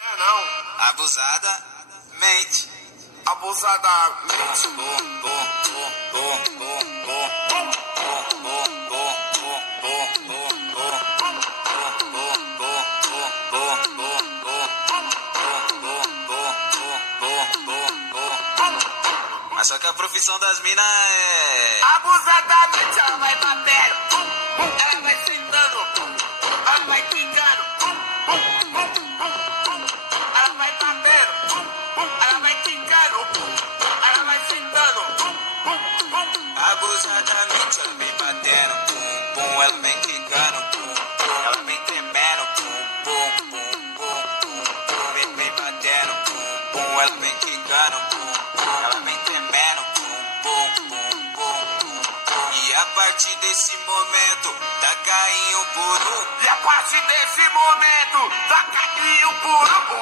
É não. Abusada, mente. Abusadamente. Mas só que a profissão das minas é... Abusadamente ela vai batendo. Ela vai sentando. Ela vai quicando. Ela vai batendo. Ela vai quicando. Ela vai sentando. Abusadamente ela vem batendo, pum, pum, ela vem quicando, pum, pum, ela vem tremendo, pum, pum, pum, pum, pum, pum, vem batendo, pum, pum, ela vem quicando, pum, pum, ela vem tremendo, pum, pum, pum, pum, pum, pum. E a partir desse momento, taca em um por um. E a partir desse momento, taca em um por um.